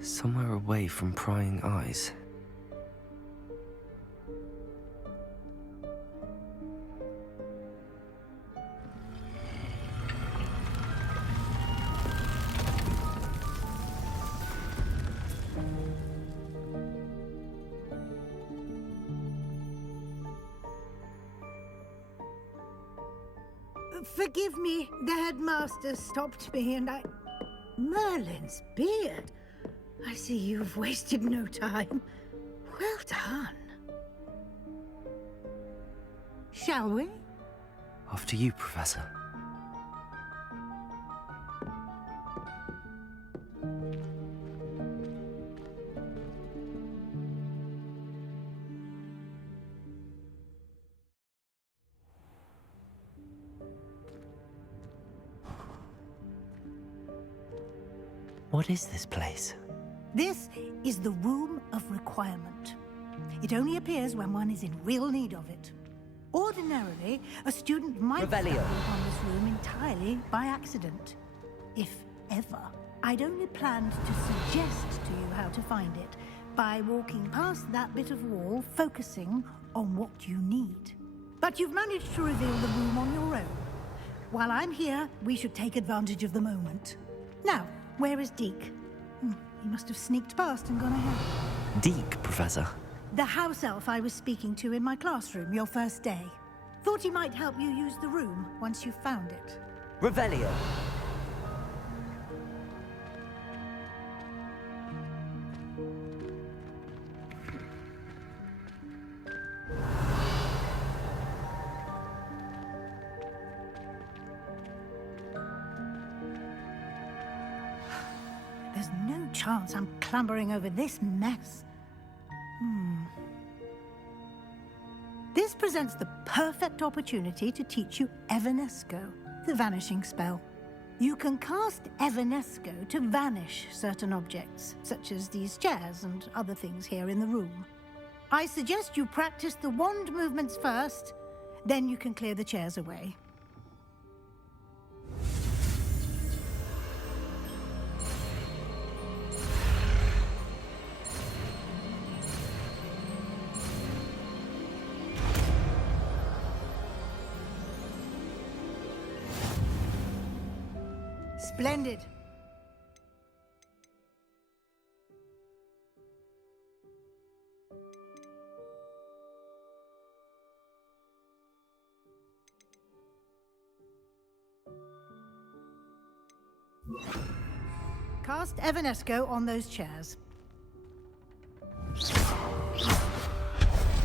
Somewhere away from prying eyes. Forgive me, the headmaster stopped me and I... Merlin's beard. I see you've wasted no time. Well done. Shall we? After you, Professor. What is this place? This is the Room of Requirement. It only appears when one is in real need of it. Ordinarily, a student might stumble upon this room entirely by accident. If ever. I'd only planned to suggest to you how to find it by walking past that bit of wall, focusing on what you need. But you've managed to reveal the room on your own. While I'm here, we should take advantage of the moment. Now, where is Deke? He must have sneaked past and gone ahead. Deke, Professor? The house elf I was speaking to in my classroom your first day. Thought he might help you use the room once you found it. Revelio. There's no chance I'm clambering over this mess. This presents the perfect opportunity to teach you Evanesco, the vanishing spell. You can cast Evanesco to vanish certain objects, such as these chairs and other things here in the room. I suggest you practice the wand movements first, then you can clear the chairs away. Splendid. Cast Evanesco on those chairs.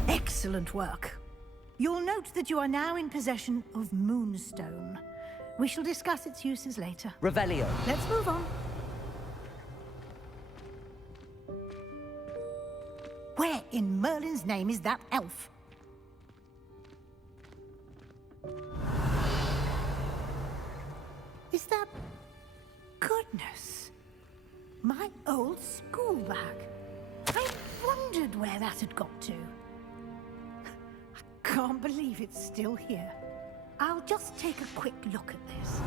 Excellent work. You'll note that you are now in possession of Moonstone. We shall discuss its uses later. Revelio. Let's move on. Where in Merlin's name is that elf? Is that... Goodness. My old school bag. I wondered where that had got to. I can't believe it's still here. I'll just take a quick look at this.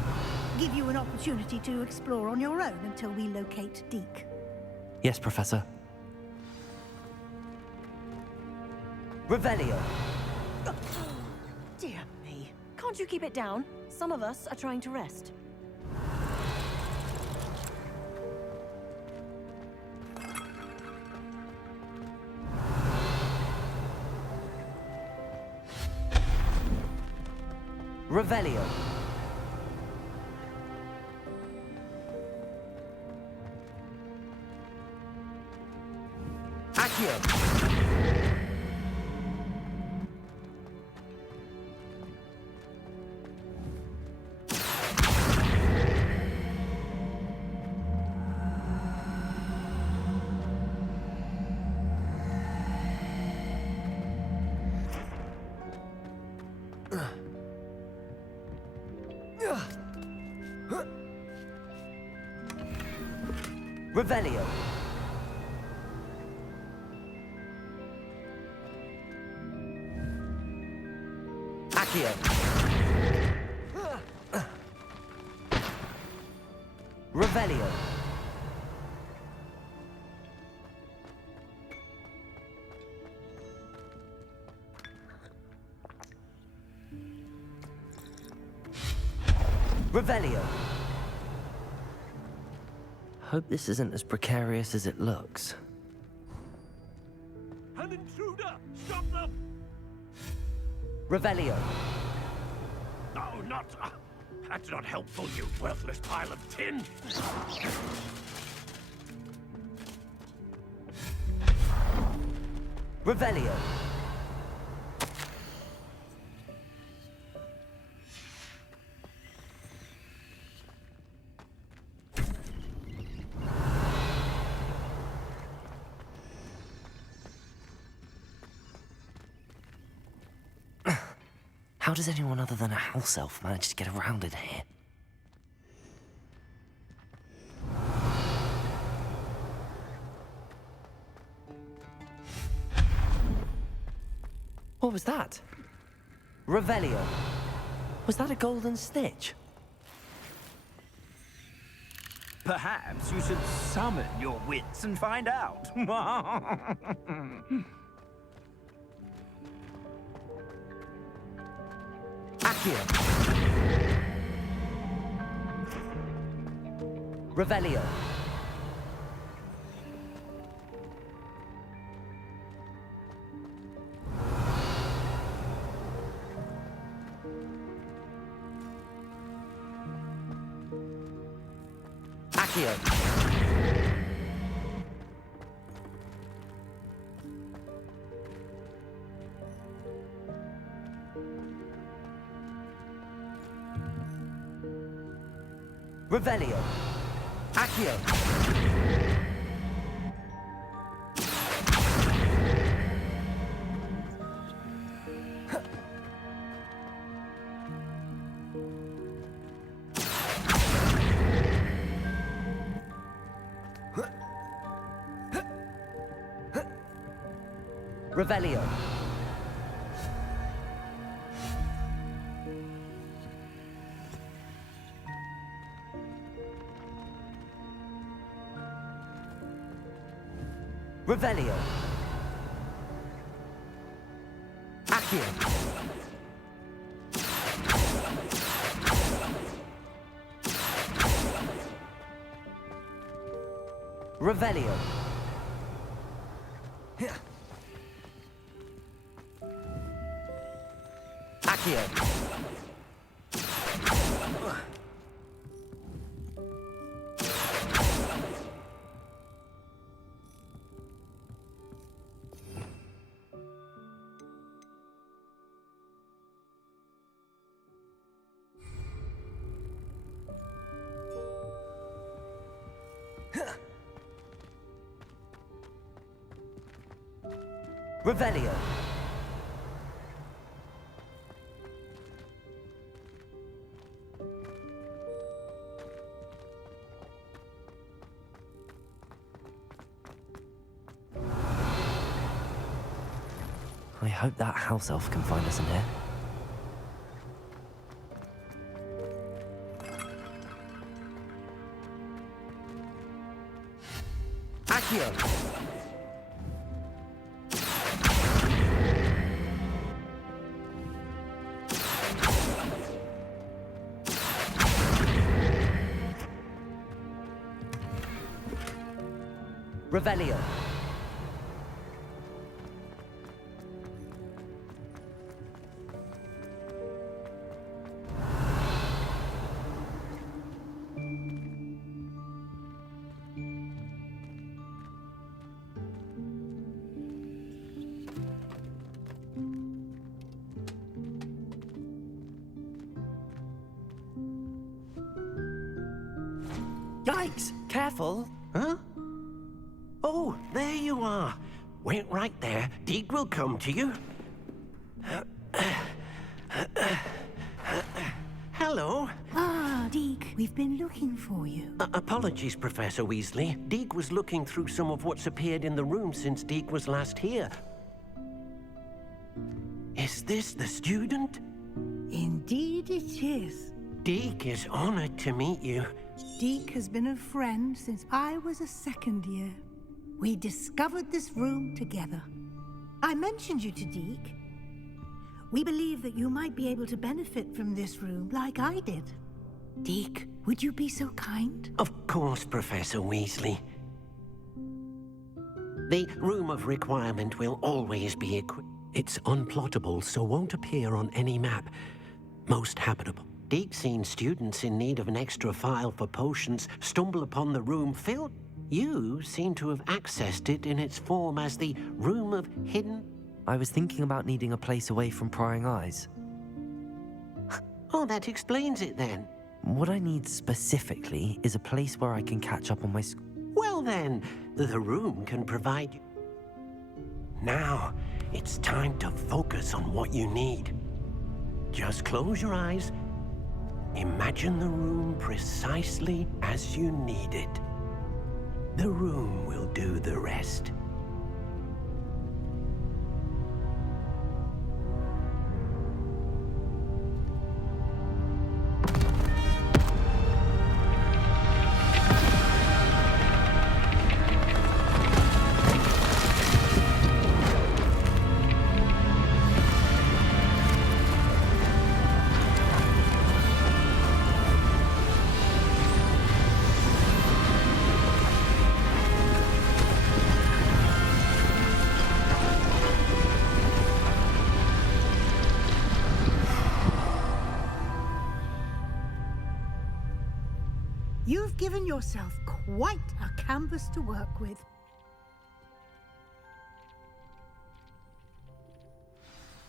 Give you an opportunity to explore on your own until we locate Deke. Yes, Professor. Revelio. Dear me. Can't you keep it down? Some of us are trying to rest. Revelio. Accio. Revelio. Accio. Revelio. Revelio. Hope this isn't as precarious as it looks. An intruder! Stop them! Revelio. No, not... that's not helpful, you worthless pile of tin! Revelio. How does anyone other than a house elf manage to get around in here? What was that? Revelio. Was that a golden stitch? Perhaps you should summon your wits and find out. Accio. Revelio. Accio. Revelio. Accio. Revelio. Revelio. Accio. Revelio. Accio. Revelio. I hope that house elf can find us in here. Accio. Revelio. Yikes! Careful! Huh? Oh, there you are. Wait right there. Deek will come to you. Hello. Ah, Deke, we've been looking for you. Apologies, Professor Weasley. Deek was looking through some of what's appeared in the room since Deek was last here. Is this the student? Indeed it is. Deek is honored to meet you. Deke has been a friend since I was a second year. We discovered this room together. I mentioned you to Deke. We believe that you might be able to benefit from this room like I did. Deke, would you be so kind? Of course, Professor Weasley. The Room of Requirement will always be equipped. It's unplottable, so won't appear on any map. Most habitable. Deke's seen students in need of an extra file for potions stumble upon the room filled. You seem to have accessed it in its form as the Room of Hidden... I was thinking about needing a place away from prying eyes. Oh, that explains it then. What I need specifically is a place where I can catch up on my Well then, the room can provide you. Now, it's time to focus on what you need. Just close your eyes. Imagine the room precisely as you need it. The room will do the rest. You've given yourself quite a canvas to work with.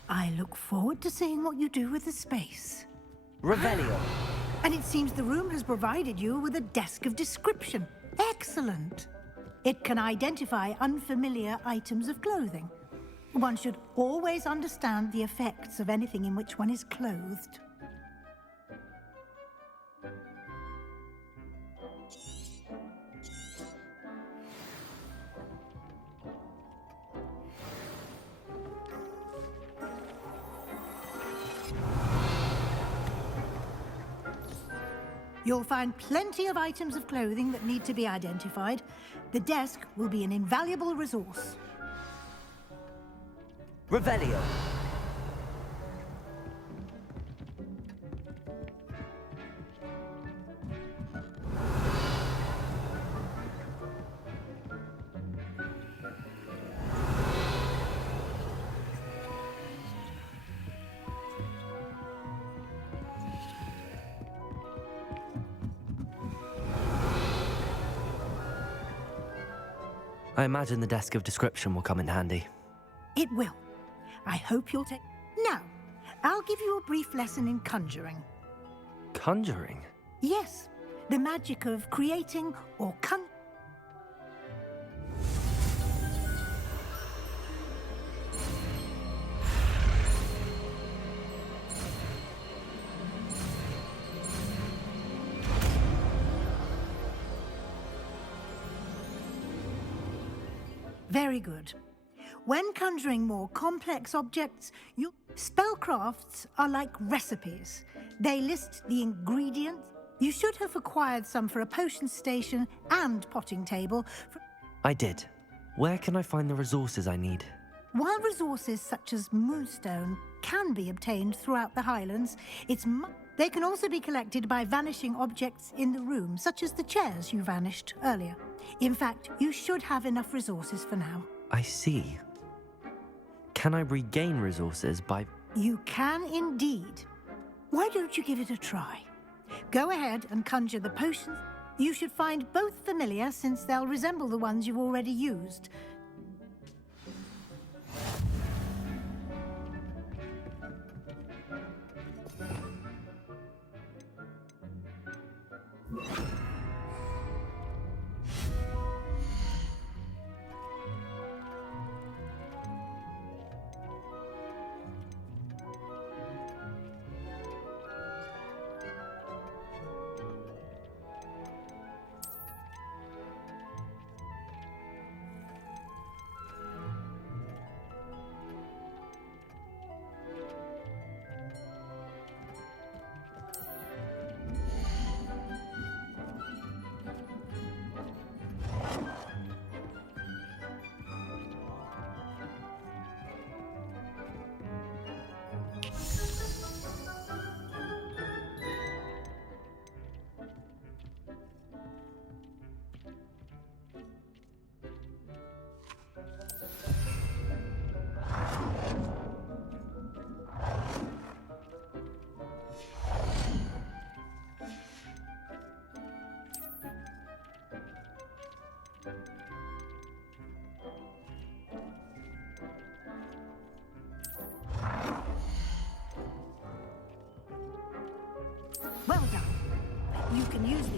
I look forward to seeing what you do with the space. Revelio. And it seems the room has provided you with a desk of description. Excellent. It can identify unfamiliar items of clothing. One should always understand the effects of anything in which one is clothed. You'll find plenty of items of clothing that need to be identified. The desk will be an invaluable resource. Revelio. I imagine the desk of description will come in handy. It will. I hope you'll take... Now, I'll give you a brief lesson in conjuring. Conjuring? Yes, the magic of creating or Very good. When conjuring more complex objects, spellcrafts are like recipes. They list the ingredients. You should have acquired some for a potion station and potting table. I did. Where can I find the resources I need? While resources such as moonstone can be obtained throughout the Highlands, they can also be collected by vanishing objects in the room, such as the chairs you vanished earlier. In fact, you should have enough resources for now. I see. Can I regain resources by... You can indeed. Why don't you give it a try? Go ahead and conjure the potions. You should find both familiar, since they'll resemble the ones you've already used.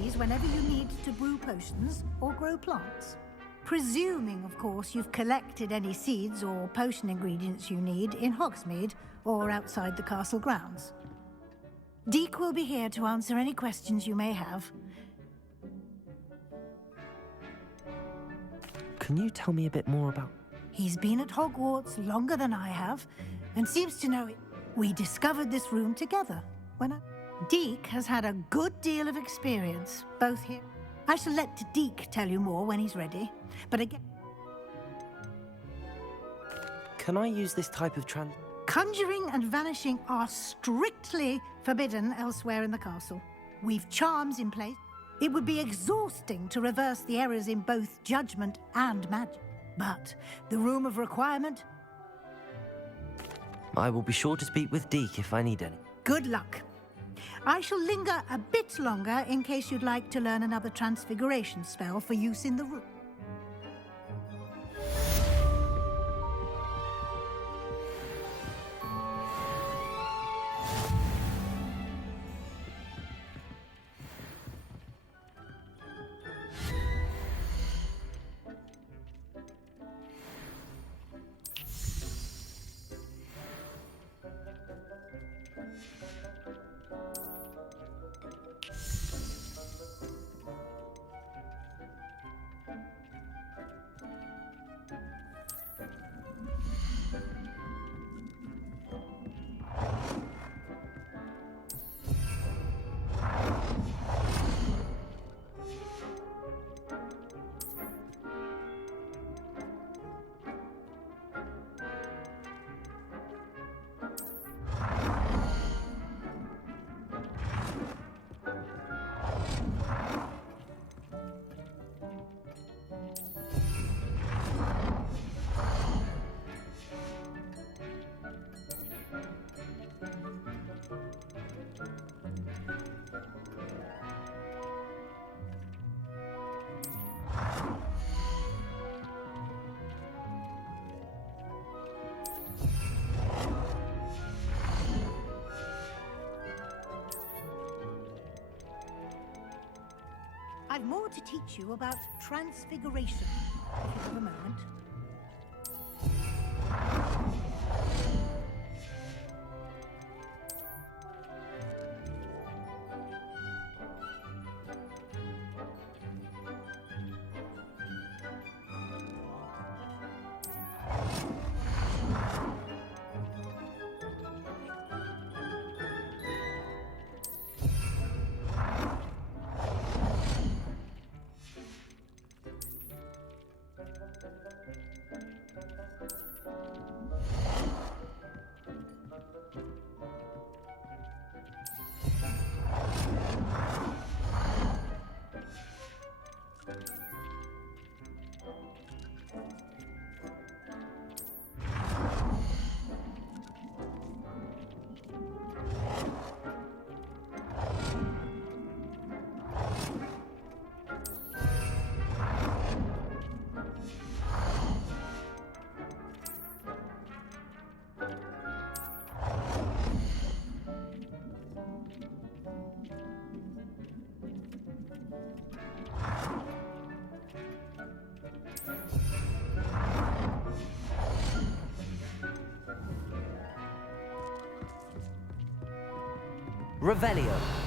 these whenever you need to brew potions or grow plants. Presuming, of course, you've collected any seeds or potion ingredients you need in Hogsmeade or outside the castle grounds. Deke will be here to answer any questions you may have. Can you tell me a bit more about... He's been at Hogwarts longer than I have, and seems to know it. We discovered this room together Deke has had a good deal of experience, both here. I shall let Deke tell you more when he's ready, but again... Can I use this type of Conjuring and vanishing are strictly forbidden elsewhere in the castle. We've charms in place. It would be exhausting to reverse the errors in both judgment and magic. But the Room of Requirement... I will be sure to speak with Deke if I need any. Good luck. I shall linger a bit longer in case you'd like to learn another transfiguration spell for use in the room. I've more to teach you about transfiguration, if you have a moment. Revelio.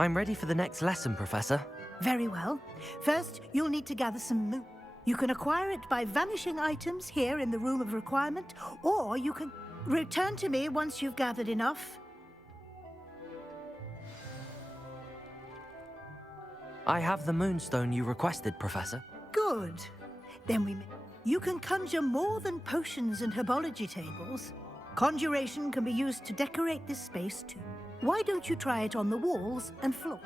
I'm ready for the next lesson, Professor. Very well. First, you'll need to gather some moon. You can acquire it by vanishing items here in the Room of Requirement, or you can return to me once you've gathered enough. I have the moonstone you requested, Professor. Good. Then you can conjure more than potions and herbology tables. Conjuration can be used to decorate this space too. Why don't you try it on the walls and floor?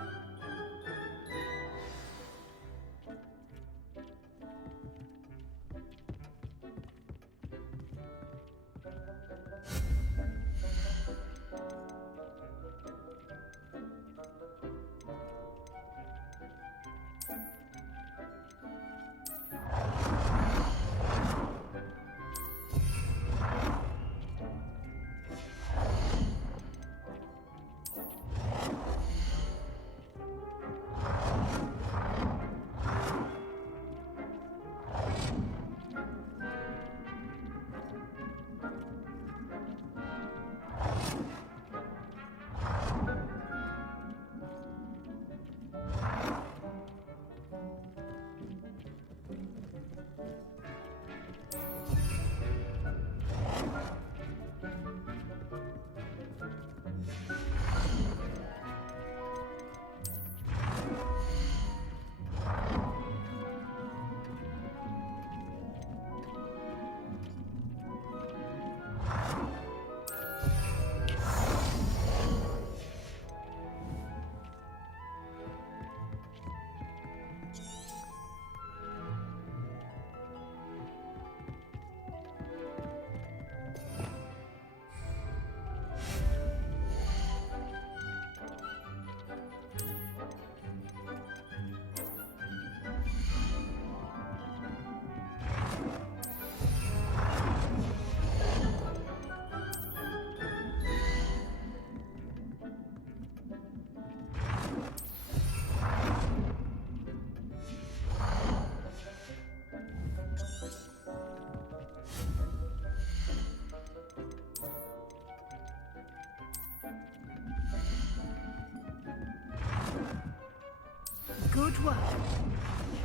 Good work.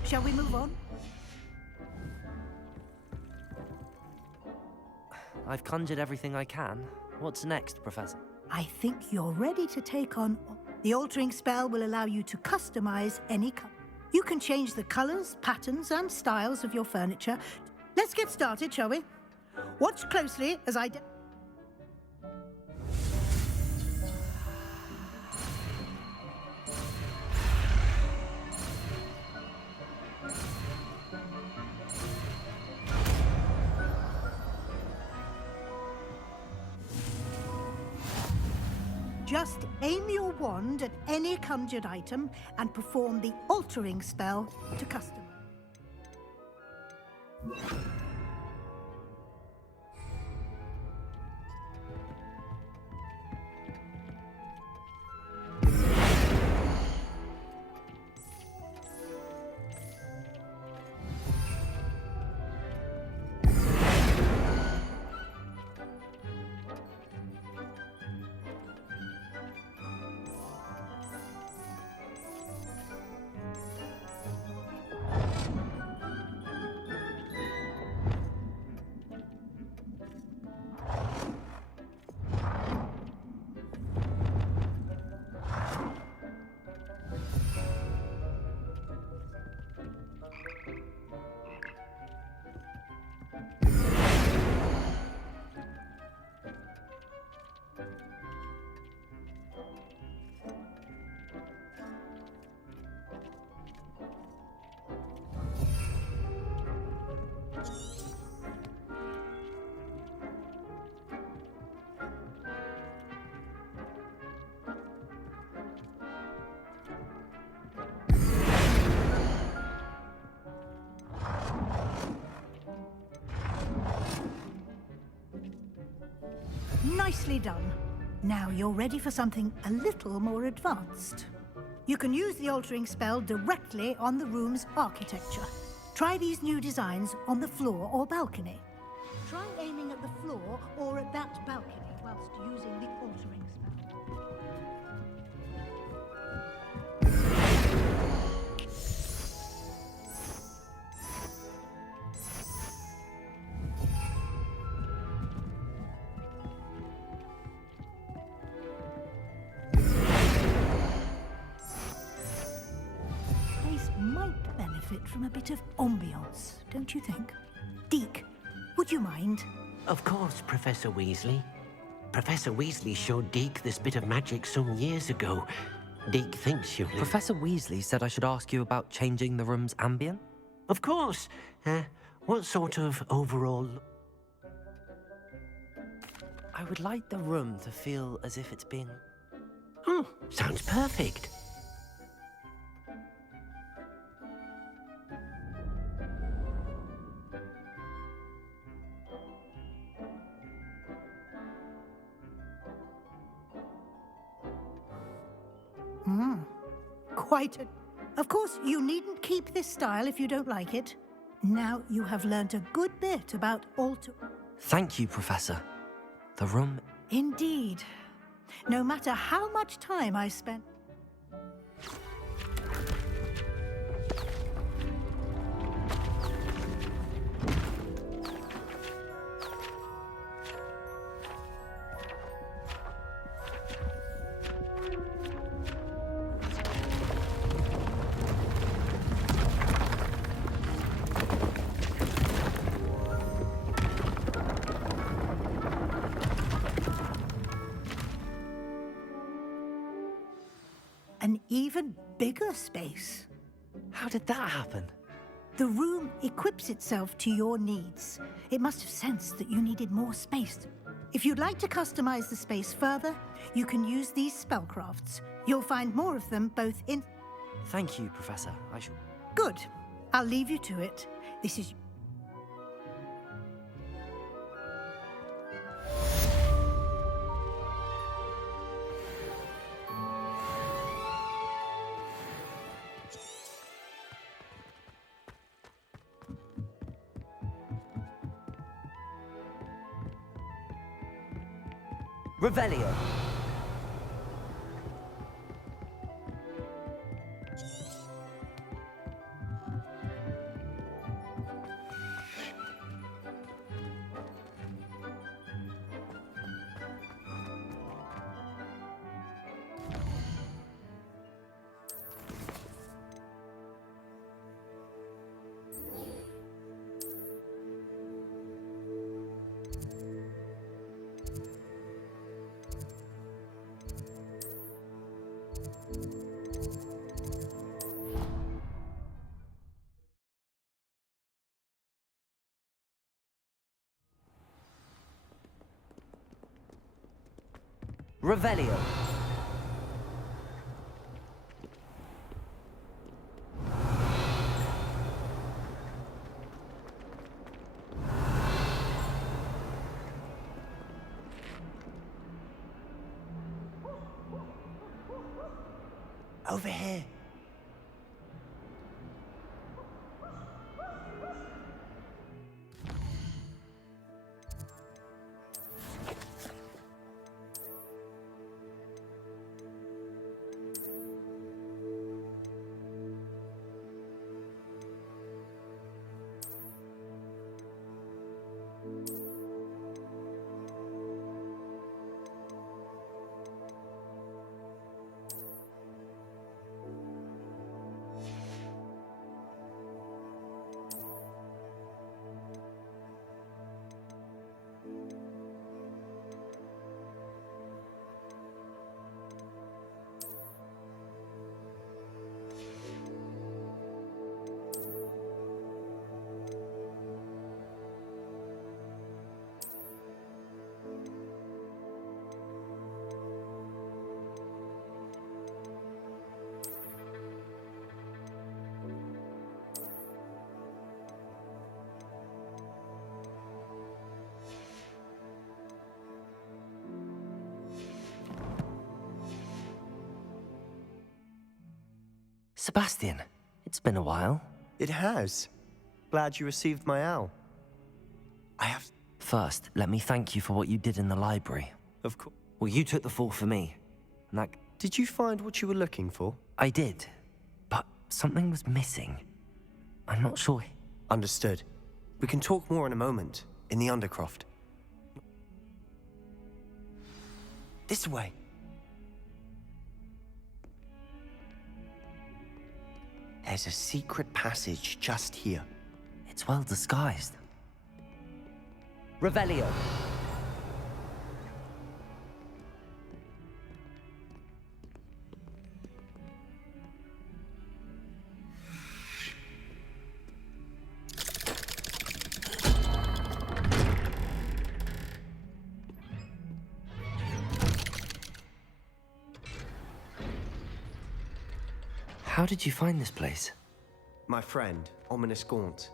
Shall we move on? I've conjured everything I can. What's next, Professor? I think you're ready to take on... The altering spell will allow you to customize any color. You can change the colors, patterns, and styles of your furniture. Let's get started, shall we? Watch closely as I... Just aim your wand at any conjured item and perform the altering spell to custom. Nicely done. Now you're ready for something a little more advanced. You can use the altering spell directly on the room's architecture. Try these new designs on the floor or balcony. Try aiming at the floor or at that balcony whilst using the altering spell. a bit of ambiance, don't you think? Deke, would you mind? Of course, Professor Weasley. Professor Weasley showed Deke this bit of magic some years ago. Deke thinks you'll... Professor Weasley said I should ask you about changing the room's ambient? Of course. What sort of overall... I would like the room to feel as if it's being... Oh, sounds perfect. Quite a... Of course, you needn't keep this style if you don't like it. Now you have learnt a good bit about alter... Thank you, Professor. The room... Indeed. No matter how much time I spent... An even bigger space. How did that happen? The room equips itself to your needs. It must have sensed that you needed more space. If you'd like to customize the space further, you can use these spellcrafts. You'll find more of them both in... Thank you, Professor. I shall... Good. I'll leave you to it. This is... Revelio. Revelio. Over here. Sebastian, it's been a while. It has. Glad you received my owl. I have... First, let me thank you for what you did in the library. Of course. Well, you took the fall for me. And that... Did you find what you were looking for? I did. But something was missing. I'm not sure... Understood. We can talk more in a moment, in the Undercroft. This way. There's a secret passage just here. It's well disguised. Revelio. How did you find this place? My friend, Ominous Gaunt.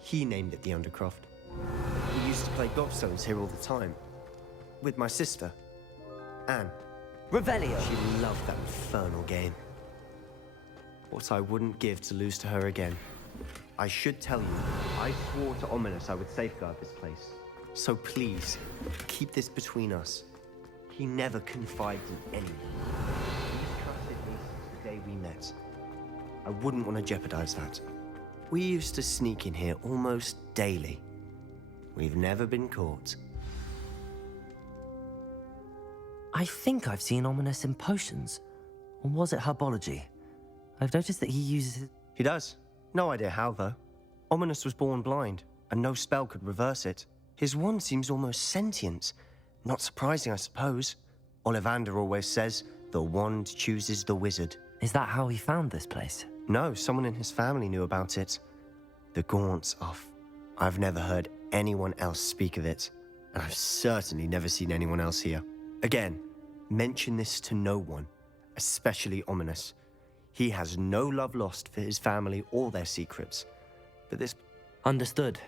He named it the Undercroft. We used to play gobstones here all the time. With my sister, Anne. Revelio. She loved that infernal game. What I wouldn't give to lose to her again. I should tell you, I swore to Ominous I would safeguard this place. So please, keep this between us. He never confided in anyone. He's trusted me since the day we met. I wouldn't want to jeopardize that. We used to sneak in here almost daily. We've never been caught. I think I've seen Ominous in potions. Or was it herbology? I've noticed that he uses his... He does. No idea how, though. Ominous was born blind, and no spell could reverse it. His wand seems almost sentient. Not surprising, I suppose. Ollivander always says, the wand chooses the wizard. Is that how he found this place? No, someone in his family knew about it. The Gaunts off. I've never heard anyone else speak of it, and I've certainly never seen anyone else here. Again, mention this to no one, especially Ominous. He has no love lost for his family or their secrets. But this... Understood.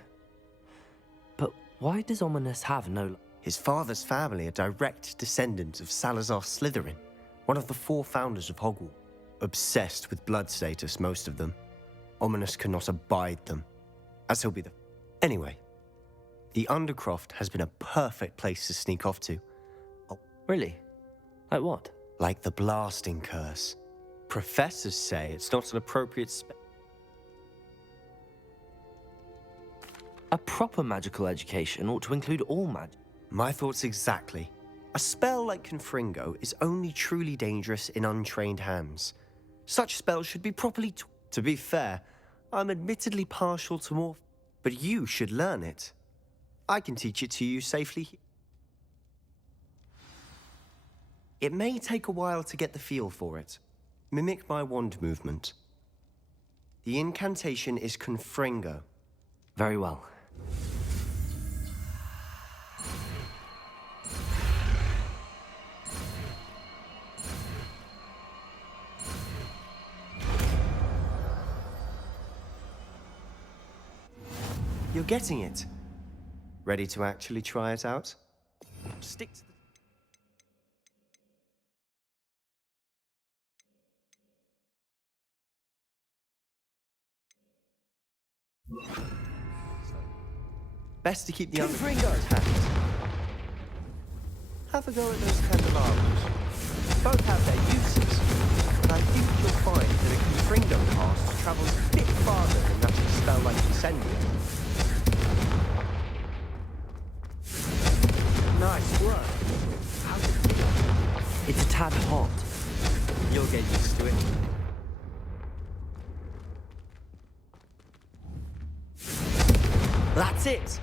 But why does Ominous have no... His father's family are direct descendants of Salazar Slytherin, one of the 4 founders of Hogwarts. Obsessed with blood status, most of them. Ominous cannot abide them, as he'll be the... Anyway, the Undercroft has been a perfect place to sneak off to. Oh, Really? Like what? like the blasting curse. Professors say it's not an appropriate A proper magical education ought to include all magic. My thoughts exactly. A spell like Confringo is only truly dangerous in untrained hands. Such spells should be properly To be fair, I'm admittedly partial to more, but you should learn it. I can teach it to you safely. It may take a while to get the feel for it. Mimic my wand movement. The incantation is Confringo. Very well. You're getting it. Ready to actually try it out? Stick to the... Best to keep the Confringo intact. Have a go at those candelabras. Both have their uses, but I think you'll find that a Confringo cast travels a bit farther than that of a spell like Incendio. Nice work. How's it feel? It's a tad hot. You'll get used to it. That's it!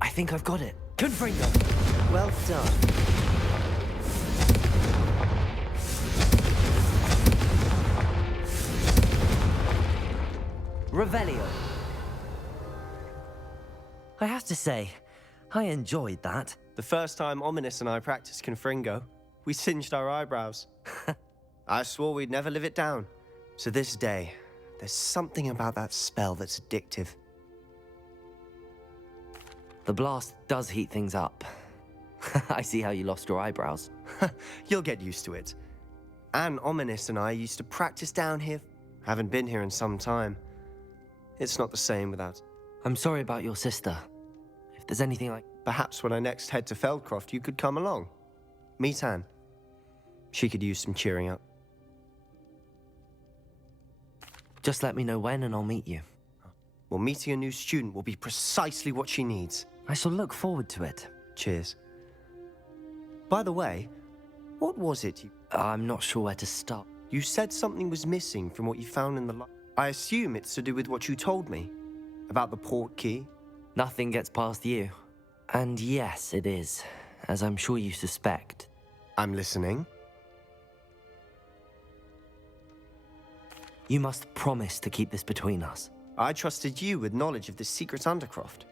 I think I've got it. Confringo! Well done. Revelio. I have to say, I enjoyed that. The first time Ominous and I practiced Confringo, we singed our eyebrows. I swore we'd never live it down. To this day, there's something about that spell that's addictive. The blast does heat things up. I see how you lost your eyebrows. You'll get used to it. Anne, Ominous and I used to practice down here. Haven't been here in some time. It's not the same without... I'm sorry about your sister. If there's anything like... Perhaps when I next head to Feldcroft, you could come along. Meet Anne. She could use some cheering up. Just let me know when and I'll meet you. Well, meeting a new student will be precisely what she needs. I shall look forward to it. Cheers. By the way, what was it you... I'm not sure where to start. You said something was missing from what you found in the I assume it's to do with what you told me. About the port key. Nothing gets past you. And yes, it is, as I'm sure you suspect. I'm listening. You must promise to keep this between us. I trusted you with knowledge of this secret undercroft.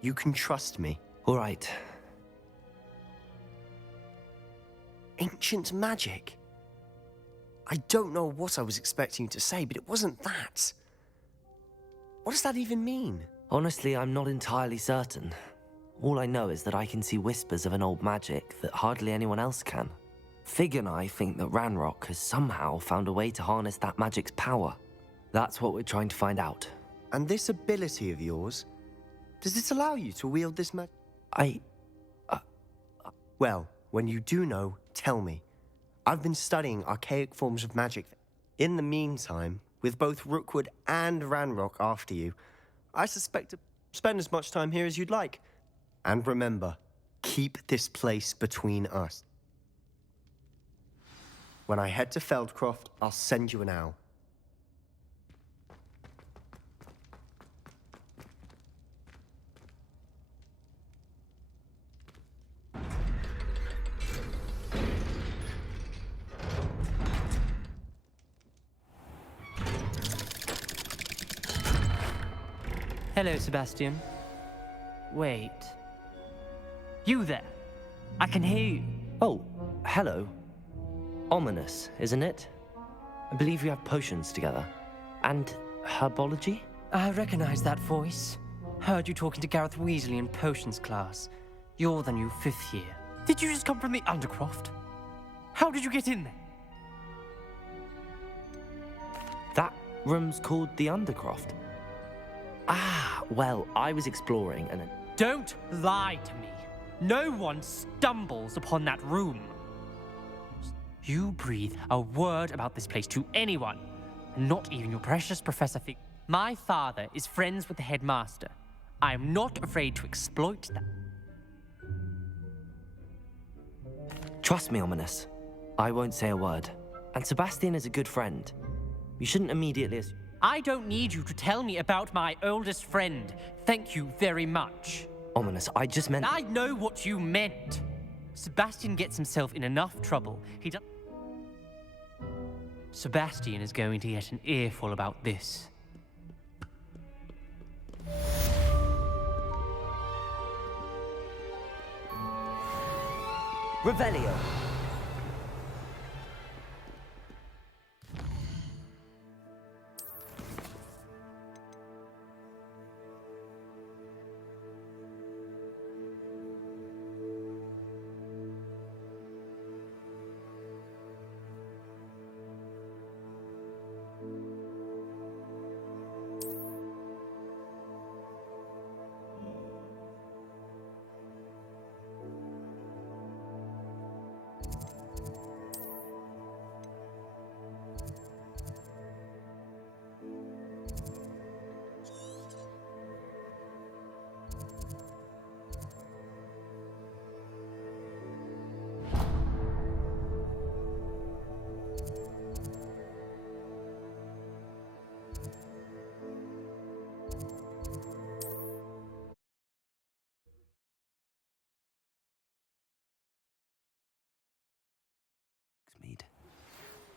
You can trust me. All right. Ancient magic? I don't know what I was expecting you to say, but it wasn't that. What does that even mean? Honestly, I'm not entirely certain. All I know is that I can see whispers of an old magic that hardly anyone else can. Fig and I think that Ranrock has somehow found a way to harness that magic's power. That's what we're trying to find out. And this ability of yours, does it allow you to wield this magic? Well, when you do know, tell me. I've been studying archaic forms of magic. In the meantime, with both Rookwood and Ranrock after you, I suspect to spend as much time here as you'd like. And remember, keep this place between us. When I head to Feldcroft, I'll send you an owl. Hello, Sebastian. Wait. You there? I can hear you. Oh, hello. Ominous, isn't it? I believe we have potions together. And herbology? I recognize that voice. Heard you talking to Gareth Weasley in potions class. You're the new 5th year. Did you just come from the Undercroft? How did you get in there? That room's called the Undercroft. Ah, well, I was exploring and... Don't lie to me. No one stumbles upon that room. You breathe a word about this place to anyone, not even your precious Professor Fig. My father is friends with the headmaster. I am not afraid to exploit that. Trust me, Ominous. I won't say a word. And Sebastian is a good friend. You shouldn't immediately... I don't need you to tell me about my oldest friend. Thank you very much. Ominous, I just meant... I know what you meant. Sebastian gets himself in enough trouble. Sebastian is going to get an earful about this. Revelio.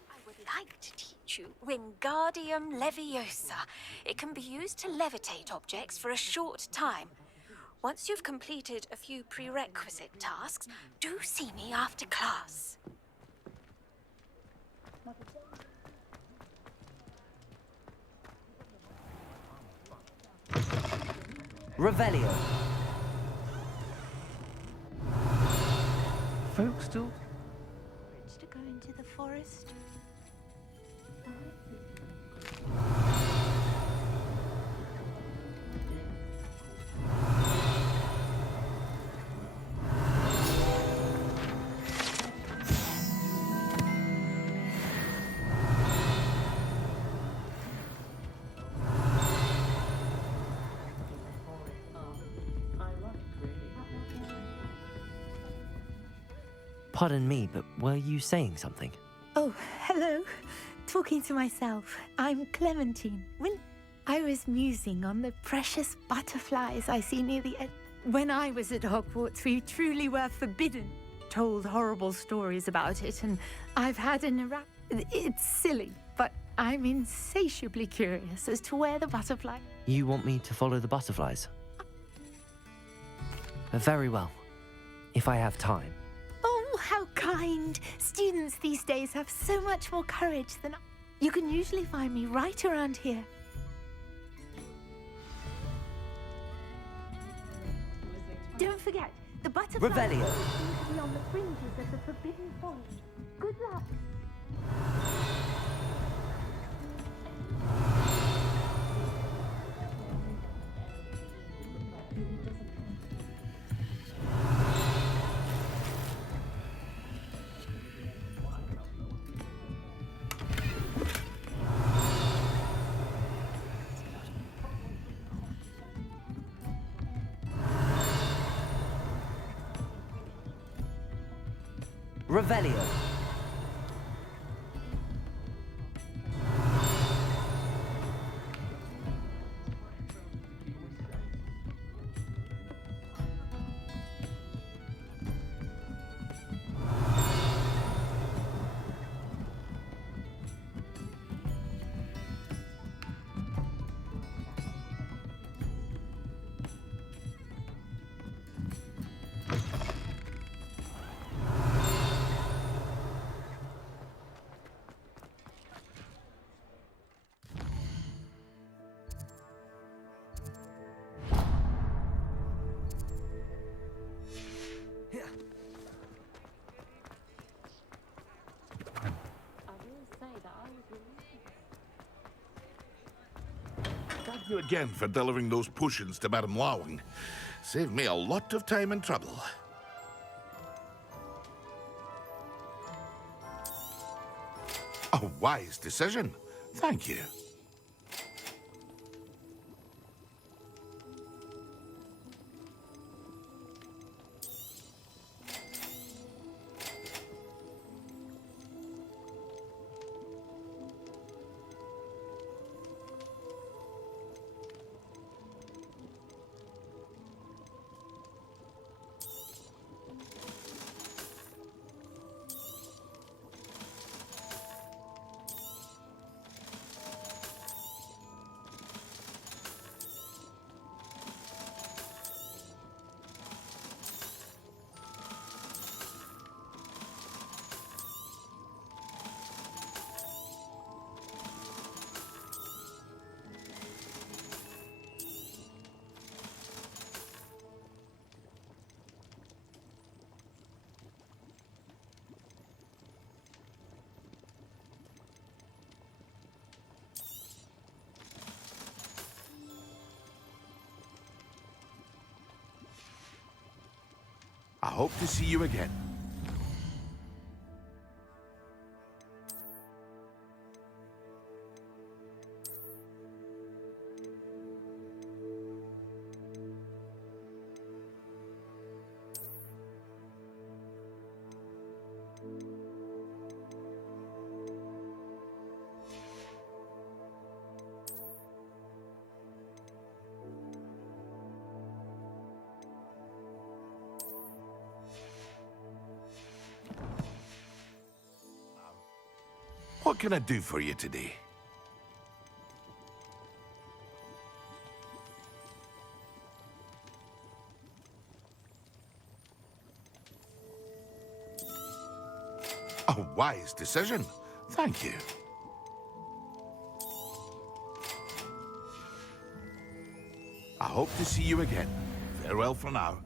I would like to teach you Wingardium Leviosa. It can be used to levitate objects for a short time. Once you've completed a few prerequisite tasks, do see me after class. Revelio. Folks still... To go into the forest. Pardon me, but were you saying something? Oh, hello. Talking to myself. I'm Clementine. When I was musing on the precious butterflies I see near the edge. When I was at Hogwarts, we truly were forbidden. Told horrible stories about it, and I've had It's silly, but I'm insatiably curious as to where the butterfly... You want me to follow the butterflies? Very well. If I have time. Oh, how kind. Students these days have so much more courage than I. You can usually find me right around here. Don't forget, the butterfly Revelio. seems to be on the fringes of the Forbidden Forest. Good luck. Revelio. Thank you again for delivering those potions to Madame Lawing. Saved me a lot of time and trouble. A wise decision. Thank you. I hope to see you again. What can I do for you today? A wise decision. Thank you. I hope to see you again. Farewell for now.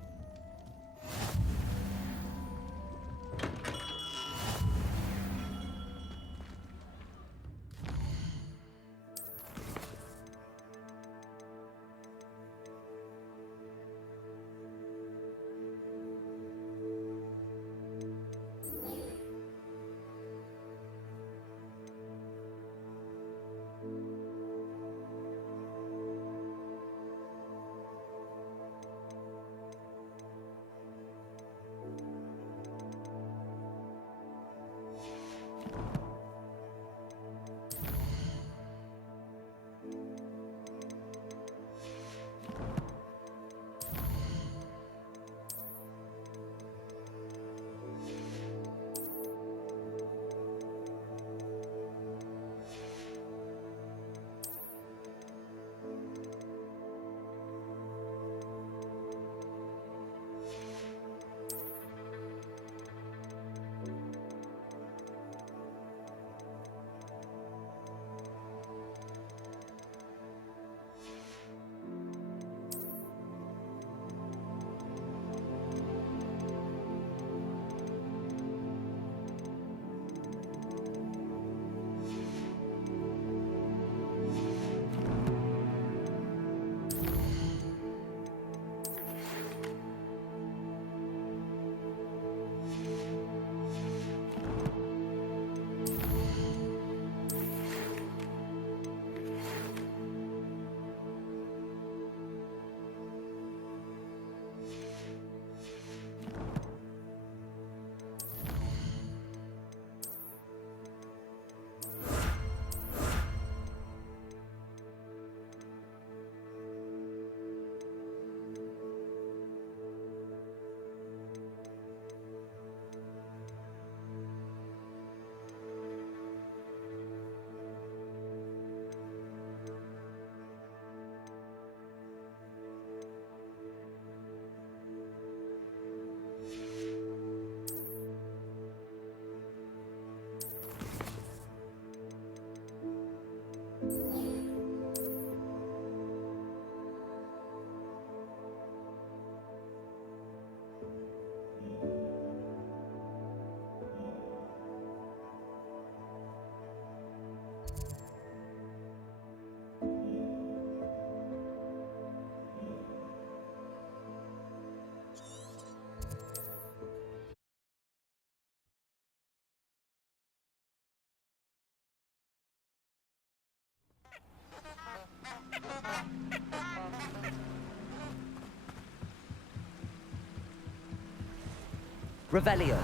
Revelio.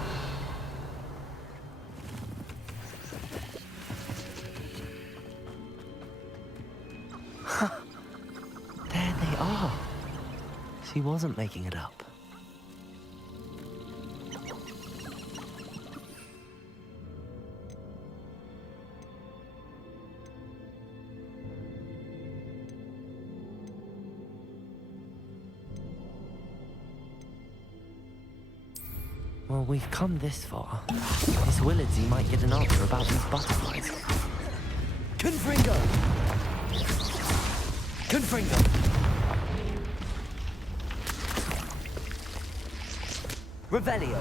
There they are. She wasn't making it up. Well, we've come this far. Miss Willardsey might get an answer about these butterflies. Confringo. Confringo. Revelio.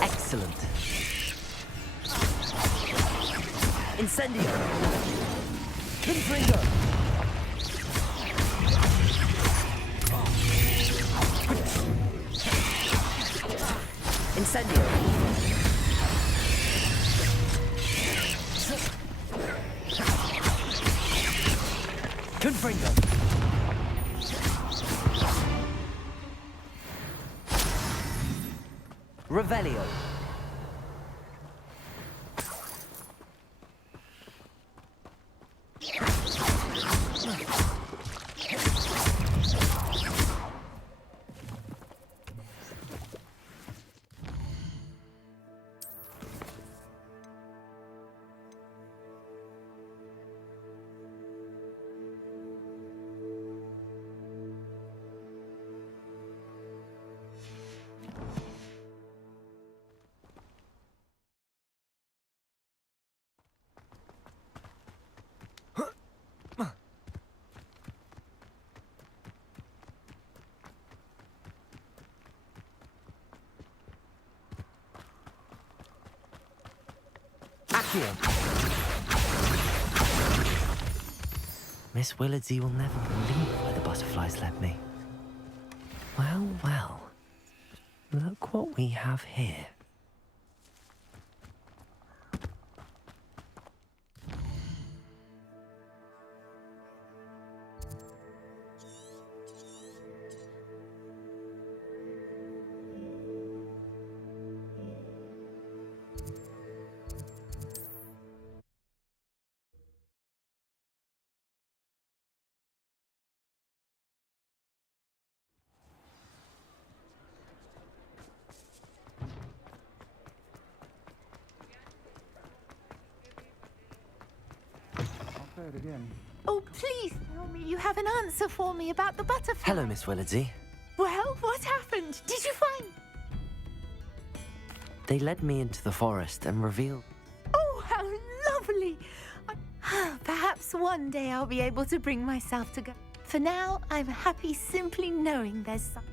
Excellent. Incendio. Confringo. Incendio. Confringo. Revelio. Miss Willardsey will never believe where the butterflies led me. Well, well. Look what we have here. Oh, please tell me you have an answer for me about the butterfly. Hello, Miss Willardsey. Well, what happened? Did you find... They led me into the forest and revealed... Oh, how lovely! Perhaps one day I'll be able to bring myself to go. For now, I'm happy simply knowing there's something.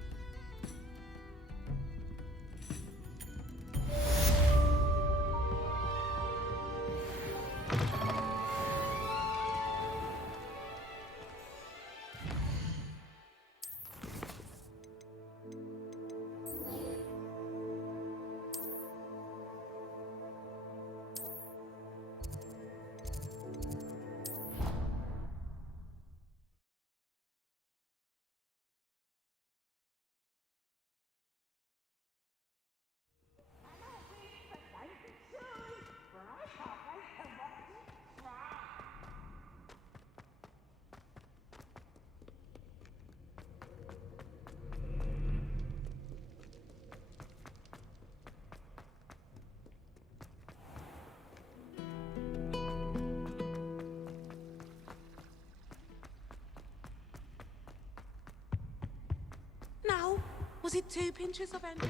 Was it 2 pinches of ender?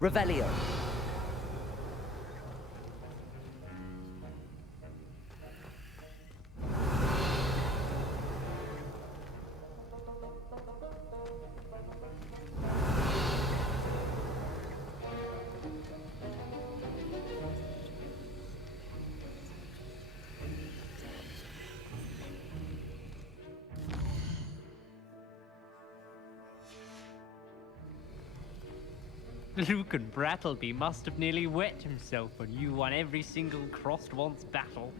Revelio. Luke and Brattleby must have nearly wet himself when you won every single crossed once battle.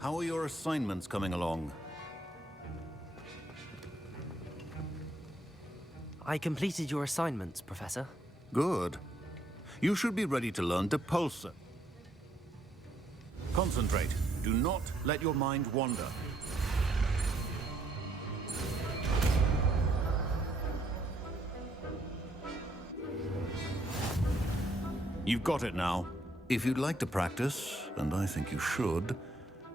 How are your assignments coming along? I completed your assignments, Professor. Good. You should be ready to learn Depulso. Concentrate. Do not let your mind wander. You've got it now. If you'd like to practice, and I think you should,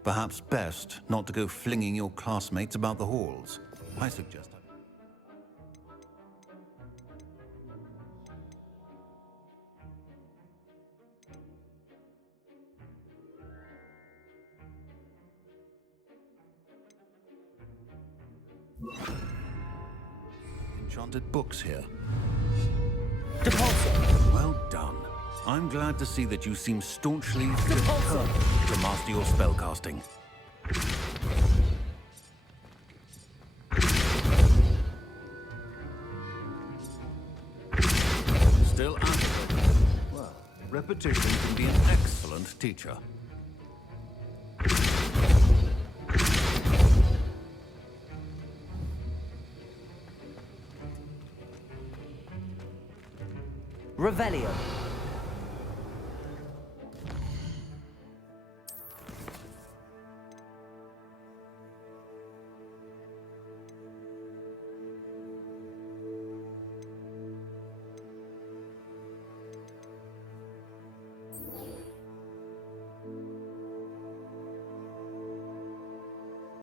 perhaps best not to go flinging your classmates about the halls. I suggest that. Enchanted books here. Depulso. Well done. I'm glad to see that you seem staunchly determined to master your spellcasting. Still adequate. Well, repetition can be an excellent teacher. Revelio.